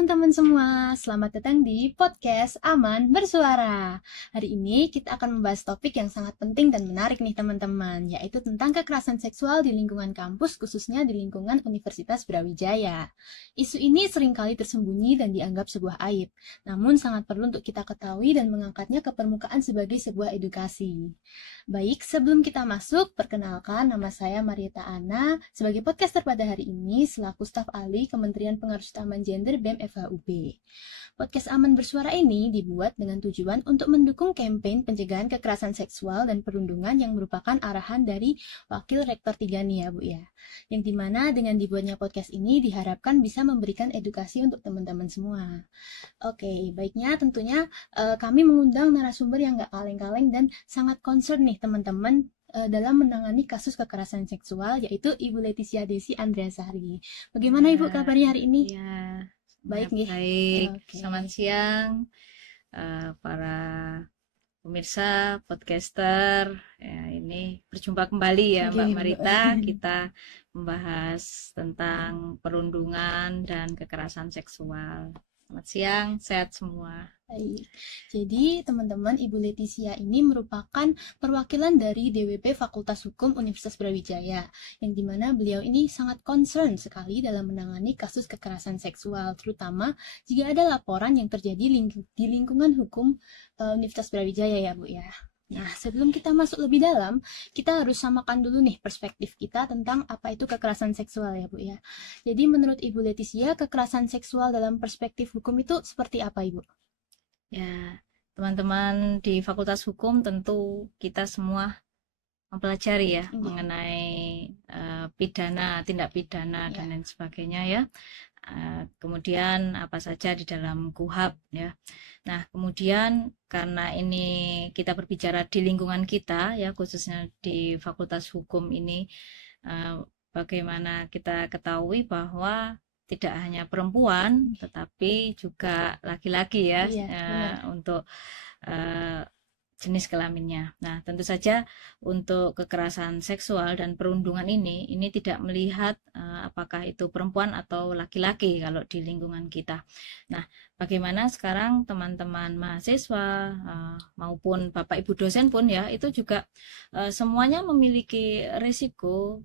teman-teman semua, selamat datang di podcast Aman Bersuara. Hari ini kita akan membahas topik yang sangat penting dan menarik nih teman-teman, yaitu tentang kekerasan seksual di lingkungan kampus, khususnya di lingkungan Universitas Brawijaya. Isu ini seringkali tersembunyi dan dianggap sebuah aib, namun sangat perlu untuk kita ketahui dan mengangkatnya ke permukaan sebagai sebuah edukasi. Baik, sebelum kita masuk, perkenalkan nama saya Marieta Ana sebagai podcaster pada hari ini selaku staf ahli Kementerian Pengarus Utama Gender BEM FHUB. Podcast Aman Bersuara ini dibuat dengan tujuan untuk mendukung kampanye pencegahan kekerasan seksual dan perundungan yang merupakan arahan dari Wakil Rektor 3 nih ya Bu ya. Yang dimana dengan dibuatnya podcast ini diharapkan bisa memberikan edukasi untuk teman-teman semua. Oke, baiknya tentunya kami mengundang narasumber yang gak kaleng-kaleng dan sangat concern nih teman-teman dalam menangani kasus kekerasan seksual, yaitu Ibu Leticia Desi Andreasari. Bagaimana Ibu kabarnya hari ini? Ya, Baik nih. Baik. Oke. Selamat siang para pemirsa podcaster. Ya, ini berjumpa kembali ya Oke, Mbak Bu. Marita. Kita membahas tentang perundungan dan kekerasan seksual. Selamat siang, sehat semua. Baik. Jadi teman-teman, Ibu Leticia ini merupakan perwakilan dari DWP Fakultas Hukum Universitas Brawijaya, yang dimana beliau ini sangat concern sekali dalam menangani kasus kekerasan seksual, terutama jika ada laporan yang terjadi di lingkungan hukum Universitas Brawijaya ya Bu ya. Nah, sebelum kita masuk lebih dalam, kita harus samakan dulu nih perspektif kita tentang apa itu kekerasan seksual ya Bu ya. Jadi menurut Ibu Leticia, kekerasan seksual dalam perspektif hukum itu seperti apa Ibu? Ya, teman-teman di Fakultas Hukum tentu kita semua mempelajari ya mengenai pidana, tindak pidana dan lain sebagainya ya. Kemudian apa saja di dalam KUHAP ya. Nah, kemudian karena ini kita berbicara di lingkungan kita ya, khususnya di Fakultas Hukum ini, bagaimana kita ketahui bahwa tidak hanya perempuan tetapi juga laki-laki ya, untuk jenis kelaminnya. Nah, tentu saja untuk kekerasan seksual dan perundungan ini tidak melihat apakah itu perempuan atau laki-laki kalau di lingkungan kita. Nah, bagaimana sekarang teman-teman mahasiswa maupun Bapak Ibu dosen pun ya, itu juga semuanya memiliki risiko,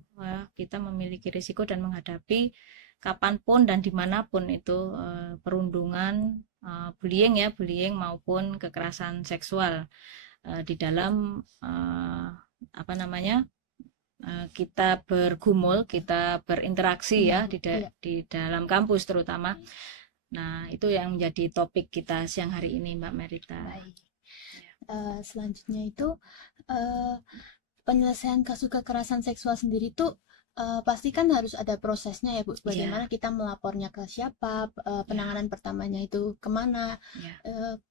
kita memiliki risiko dan menghadapi kapanpun dan dimanapun itu perundungan, bullying maupun kekerasan seksual di dalam kita bergumul, kita berinteraksi ya di dalam kampus terutama. Nah, itu yang menjadi topik kita siang hari ini Mbak Marita. Selanjutnya itu penyelesaian kasus kekerasan seksual sendiri itu pasti kan harus ada prosesnya ya Bu, bagaimana kita melapornya ke siapa, penanganan pertamanya itu kemana.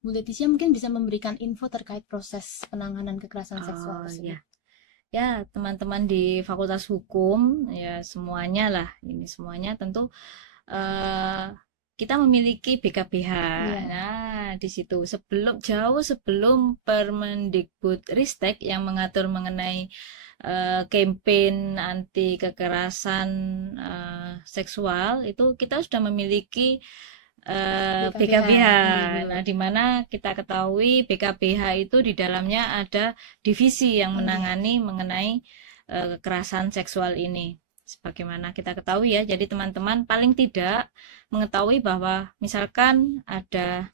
Bu Leticia mungkin bisa memberikan info terkait proses penanganan kekerasan seksual tersebut. Ya, teman-teman di Fakultas Hukum ya semuanya lah, ini semuanya tentu kita memiliki BKBH. Nah, di situ jauh sebelum Permendikbudristek yang mengatur mengenai campaign anti kekerasan seksual, itu kita sudah memiliki BKBH. Nah, di mana kita ketahui BKBH itu di dalamnya ada divisi yang menangani mengenai kekerasan seksual ini. Sebagaimana kita ketahui ya, jadi teman-teman paling tidak mengetahui bahwa misalkan ada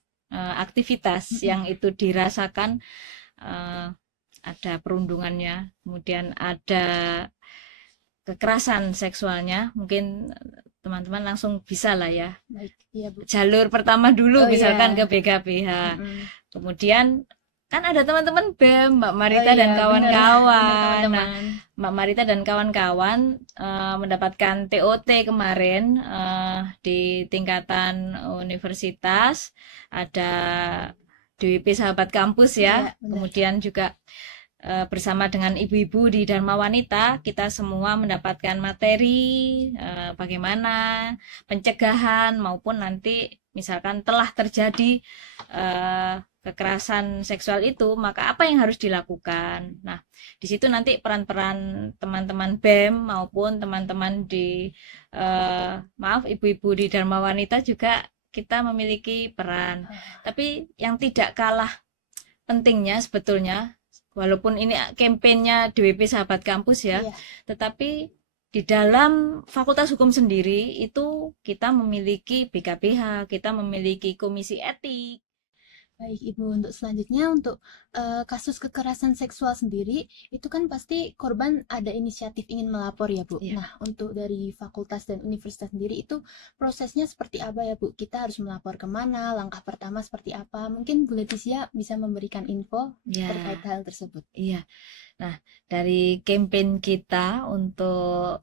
aktivitas yang itu dirasakan ada perundungannya, kemudian ada kekerasan seksualnya, mungkin teman-teman langsung bisa lah ya. Baik, ya, Bu. Jalur pertama dulu misalkan ke BKBH. Kemudian kan ada teman-teman BEM, Mbak Marita dan kawan-kawan. Nah, Mbak Marita dan kawan-kawan mendapatkan TOT kemarin di tingkatan universitas, ada DWP Sahabat Kampus ya. Kemudian juga bersama dengan ibu-ibu di Dharma Wanita, kita semua mendapatkan materi bagaimana pencegahan maupun nanti misalkan telah terjadi kekerasan seksual itu, maka apa yang harus dilakukan. Nah, di situ nanti peran-peran teman-teman BEM maupun teman-teman di ibu-ibu di Dharma Wanita juga kita memiliki peran. Tapi yang tidak kalah pentingnya sebetulnya, walaupun ini kampanyenya DWP Sahabat Kampus ya, tetapi di dalam Fakultas Hukum sendiri itu kita memiliki BKPH, kita memiliki komisi etik. Baik Ibu, untuk selanjutnya untuk kasus kekerasan seksual sendiri, itu kan pasti korban ada inisiatif ingin melapor ya Bu. Nah, untuk dari fakultas dan universitas sendiri itu prosesnya seperti apa ya Bu? Kita harus melapor kemana? Langkah pertama seperti apa? Mungkin Bu Leticia bisa memberikan info terkait hal tersebut. Iya. Nah, dari kampanye kita untuk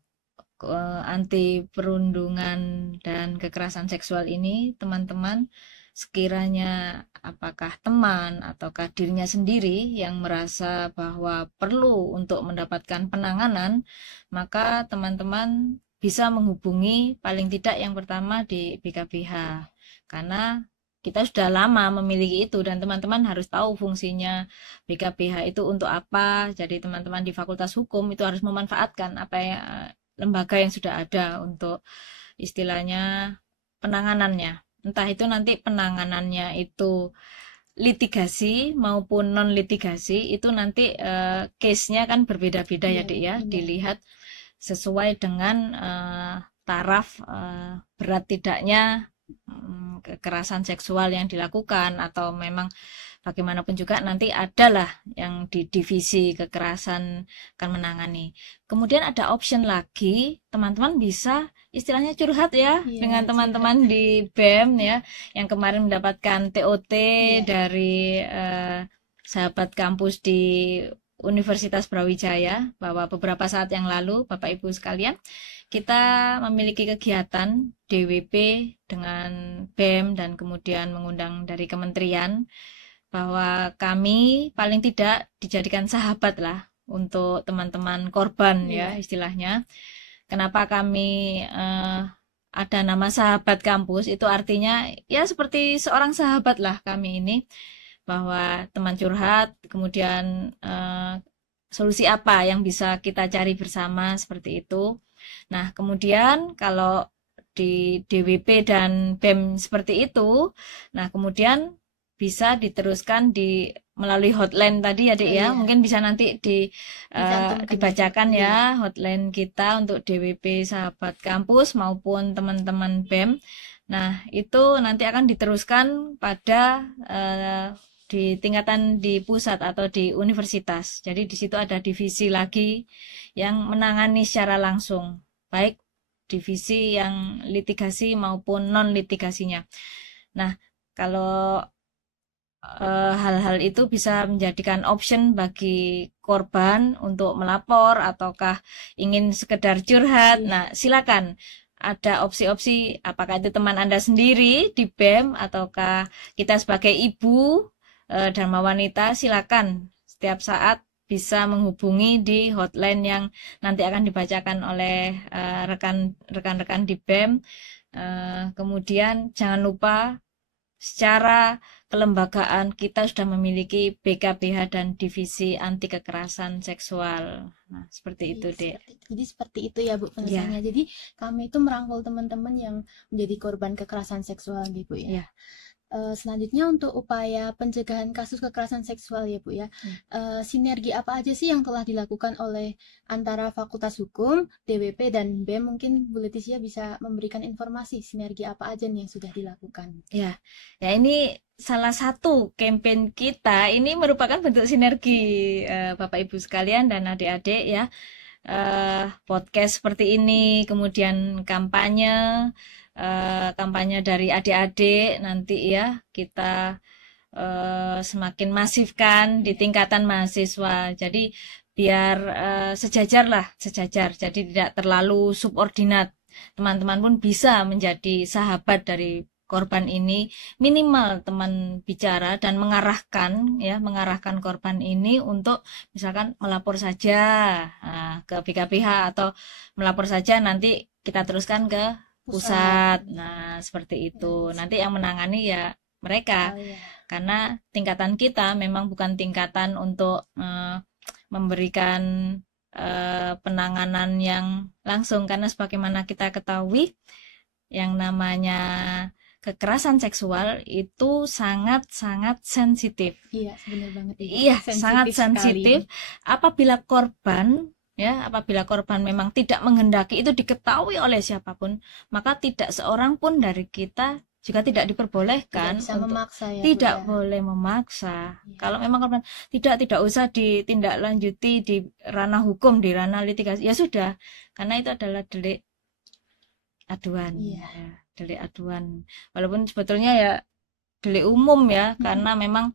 anti perundungan dan kekerasan seksual ini, teman-teman sekiranya apakah teman ataukah dirinya sendiri yang merasa bahwa perlu untuk mendapatkan penanganan, maka teman-teman bisa menghubungi paling tidak yang pertama di BKPH, karena kita sudah lama memiliki itu dan teman-teman harus tahu fungsinya BKPH itu untuk apa. Jadi teman-teman di Fakultas Hukum itu harus memanfaatkan apa ya, lembaga yang sudah ada untuk istilahnya penanganannya. Entah itu nanti penanganannya itu litigasi maupun non litigasi, itu nanti case-nya kan berbeda-beda ya Dik ya, dilihat sesuai dengan taraf berat tidaknya kekerasan seksual yang dilakukan, atau memang bagaimanapun juga nanti adalah yang di divisi kekerasan akan menangani. Kemudian ada option lagi, teman-teman bisa istilahnya curhat ya dengan teman-teman di BEM ya, yang kemarin mendapatkan TOT dari sahabat kampus di Universitas Brawijaya, bahwa beberapa saat yang lalu Bapak Ibu sekalian, kita memiliki kegiatan DWP dengan BEM dan kemudian mengundang dari kementerian, bahwa kami paling tidak dijadikan sahabat lah untuk teman-teman korban ya istilahnya. Kenapa kami ada nama sahabat kampus, itu artinya ya seperti seorang sahabat lah kami ini, bahwa teman curhat, kemudian solusi apa yang bisa kita cari bersama, seperti itu. Nah, kemudian kalau di DWP dan BEM seperti itu, nah kemudian bisa diteruskan melalui hotline tadi ya Dik ya. Mungkin bisa nanti dibacakan ya hotline kita untuk DWP Sahabat Kampus maupun teman-teman BEM. Nah, itu nanti akan diteruskan pada di tingkatan di pusat atau di universitas. Jadi di situ ada divisi lagi yang menangani secara langsung, baik divisi yang litigasi maupun non litigasinya. Nah, kalau hal-hal itu bisa menjadikan option bagi korban untuk melapor ataukah ingin sekedar curhat. Nah, silakan, ada opsi-opsi, apakah itu teman Anda sendiri di BEM ataukah kita sebagai ibu Dharma Wanita, silakan setiap saat bisa menghubungi di hotline yang nanti akan dibacakan oleh rekan-rekan di BEM. Kemudian jangan lupa secara kelembagaan kita sudah memiliki BKPH dan divisi anti kekerasan seksual. Nah, seperti itu, Dek. Jadi seperti itu ya, Bu, penjelasannya. Jadi kami itu merangkul teman-teman yang menjadi korban kekerasan seksual gitu ya. Selanjutnya untuk upaya pencegahan kasus kekerasan seksual ya Bu ya, sinergi apa aja sih yang telah dilakukan oleh antara Fakultas Hukum, DWP dan BEM? Mungkin Bu Leticia bisa memberikan informasi sinergi apa aja nih yang sudah dilakukan. Ya ini salah satu kampanye kita, ini merupakan bentuk sinergi Bapak Ibu sekalian dan adik-adik ya. Podcast seperti ini, kemudian kampanye dari adik-adik nanti ya, kita semakin masifkan di tingkatan mahasiswa. Jadi biar sejajar, jadi tidak terlalu subordinat. Teman-teman pun bisa menjadi sahabat dari korban ini, minimal teman bicara dan mengarahkan korban ini untuk misalkan melapor saja ke BKPH, atau melapor saja nanti kita teruskan ke pusat. Nah, seperti itu. Nanti yang menangani ya mereka. Karena tingkatan kita memang bukan tingkatan untuk memberikan penanganan yang langsung, karena sebagaimana kita ketahui yang namanya kekerasan seksual itu sangat-sangat sensitif. Iya, benar banget. Iya, sangat sensitif. Apabila korban memang tidak menghendaki itu diketahui oleh siapapun, maka tidak seorang pun dari kita juga tidak diperbolehkan tidak boleh memaksa. Ya. Kalau memang korban tidak usah ditindaklanjuti di ranah hukum, di ranah litigasi, ya sudah, karena itu adalah delik aduan. Ya, delik aduan. Walaupun sebetulnya ya delik umum ya, karena memang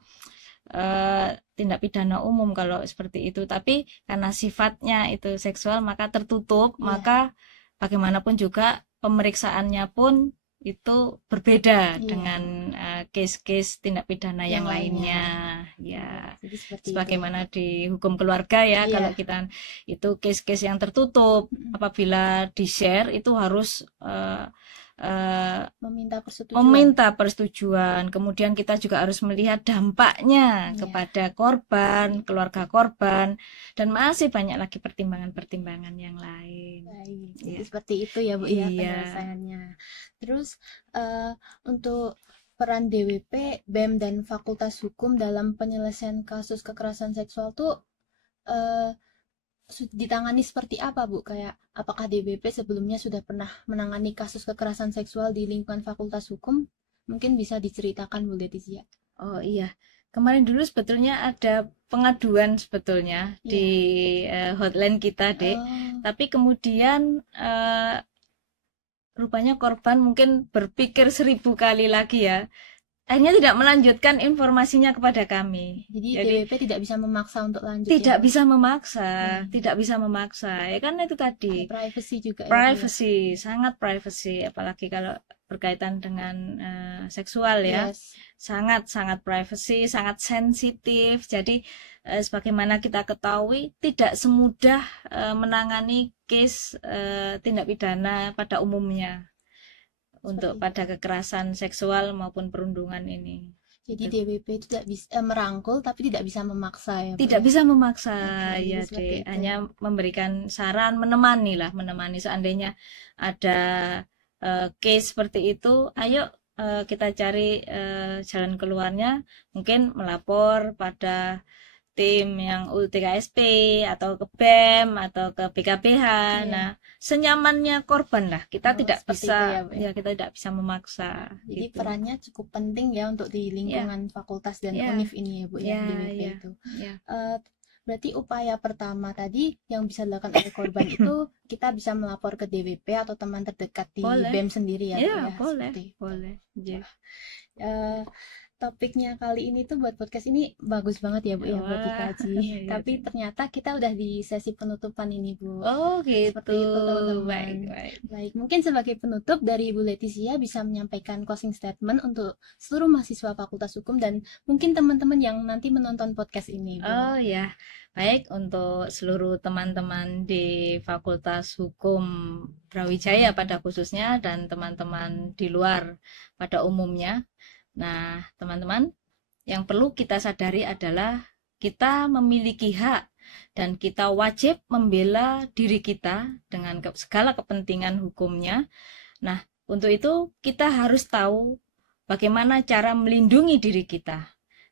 tindak pidana umum kalau seperti itu, tapi karena sifatnya itu seksual maka tertutup, maka bagaimanapun juga pemeriksaannya pun itu berbeda dengan case-case tindak pidana yang lainnya. Ya, sebagaimana di hukum keluarga ya, kalau kita itu case-case yang tertutup, apabila di-share itu harus meminta persetujuan. Kemudian kita juga harus melihat dampaknya kepada korban, keluarga korban, dan masih banyak lagi pertimbangan-pertimbangan yang lain. Jadi seperti itu ya Bu ya penyelesaiannya. Terus untuk peran DWP, BEM dan Fakultas Hukum dalam penyelesaian kasus kekerasan seksual tuh ditangani seperti apa Bu? Kayak apakah DWP sebelumnya sudah pernah menangani kasus kekerasan seksual di lingkungan Fakultas Hukum? Mungkin bisa diceritakan Bu Letizia. Oh iya, kemarin dulu sebetulnya ada pengaduan sebetulnya di hotline kita deh. Tapi kemudian rupanya korban mungkin berpikir 1000 kali lagi ya. Akhirnya tidak melanjutkan informasinya kepada kami. Jadi DWP tidak bisa memaksa untuk lanjut. Tidak bisa memaksa, tidak bisa memaksa. Ya kan itu tadi. Privacy juga. Privacy, sangat privacy, apalagi kalau berkaitan dengan seksual ya. Sangat privacy, sangat sensitif. Jadi sebagaimana kita ketahui tidak semudah menangani case tindak pidana pada umumnya. Untuk pada kekerasan seksual maupun perundungan ini. Jadi DWP itu tidak bisa merangkul tapi tidak bisa memaksa ya. Tidak bisa memaksa ya deh, hanya memberikan saran, menemani seandainya ada case seperti itu, ayo kita cari jalan keluarnya, mungkin melapor pada tim yang UTKSP atau ke BEM atau ke BKBH. Nah, senyamannya korban lah, kita tidak bisa kita tidak bisa memaksa. Jadi gitu. Perannya cukup penting ya untuk di lingkungan fakultas dan UNIF ini ya Bu ya, DWP itu. Berarti upaya pertama tadi yang bisa dilakukan oleh korban itu kita bisa melapor ke DWP atau teman terdekat di BEM sendiri ya Bu ya. Boleh. Topiknya kali ini tuh buat podcast ini bagus banget ya Bu ya buat dikaji. Tapi ternyata kita udah di sesi penutupan ini Bu. Oh gitu. Seperti itu teman-teman. Baik, mungkin sebagai penutup dari Ibu Letizia bisa menyampaikan closing statement untuk seluruh mahasiswa Fakultas Hukum dan mungkin teman-teman yang nanti menonton podcast ini Bu. Oh ya, baik, untuk seluruh teman-teman di Fakultas Hukum Brawijaya pada khususnya dan teman-teman di luar pada umumnya. Nah, teman-teman, yang perlu kita sadari adalah kita memiliki hak dan kita wajib membela diri kita dengan segala kepentingan hukumnya. Nah, untuk itu kita harus tahu bagaimana cara melindungi diri kita.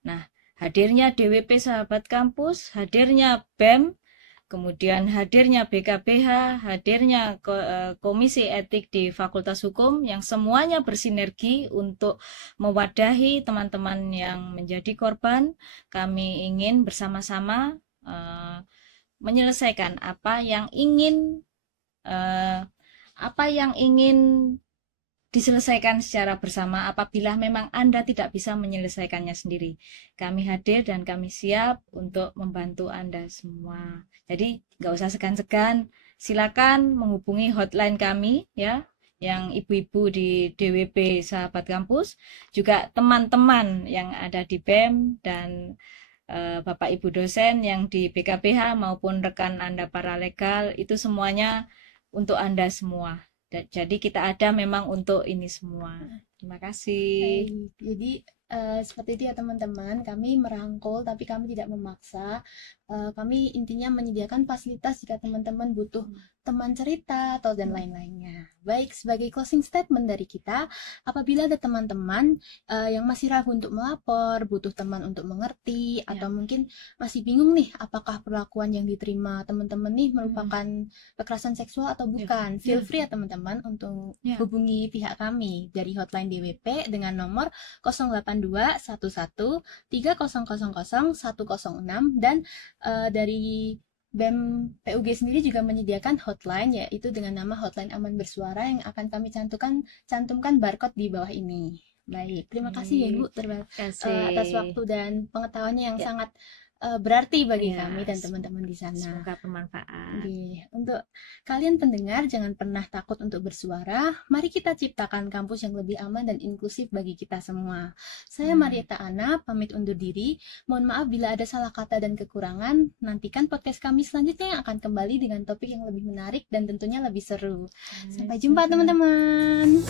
Nah, hadirnya DWP Sahabat Kampus, hadirnya BEM, kemudian hadirnya BKBH, hadirnya Komisi Etik di Fakultas Hukum yang semuanya bersinergi untuk mewadahi teman-teman yang menjadi korban. Kami ingin bersama-sama menyelesaikan apa yang ingin diselesaikan secara bersama. Apabila memang Anda tidak bisa menyelesaikannya sendiri, kami hadir dan kami siap untuk membantu Anda semua. Jadi nggak usah segan-segan, silakan menghubungi hotline kami ya, yang ibu-ibu di DWP Sahabat Kampus, juga teman-teman yang ada di BEM dan Bapak Ibu dosen yang di BKBH maupun rekan Anda paralegal, itu semuanya untuk Anda semua. Jadi kita ada memang untuk ini semua. Terima kasih. Jadi seperti itu ya teman-teman, kami merangkul tapi kami tidak memaksa. kami intinya menyediakan fasilitas jika teman-teman butuh teman cerita atau dan lain-lainnya. Baik, sebagai closing statement dari kita, apabila ada teman-teman yang masih ragu untuk melapor, butuh teman untuk mengerti, atau mungkin masih bingung nih apakah perlakuan yang diterima teman-teman nih merupakan kekerasan seksual atau bukan, feel free ya teman-teman untuk hubungi pihak kami dari hotline DWP dengan nomor 082 11 3000 106 dan dari BEM PUG sendiri juga menyediakan hotline, yaitu dengan nama Hotline Aman Bersuara yang akan kami cantumkan barcode di bawah ini. Baik, terima kasih ya Bu atas waktu dan pengetahuannya yang sangat berarti bagi kami dan teman-teman di sana. Semoga bermanfaat. Untuk kalian pendengar, jangan pernah takut untuk bersuara. Mari kita ciptakan kampus yang lebih aman dan inklusif bagi kita semua. Saya Marieta Ana, pamit undur diri. Mohon maaf bila ada salah kata dan kekurangan. Nantikan podcast kami selanjutnya yang akan kembali dengan topik yang lebih menarik dan tentunya lebih seru. Sampai jumpa teman-teman.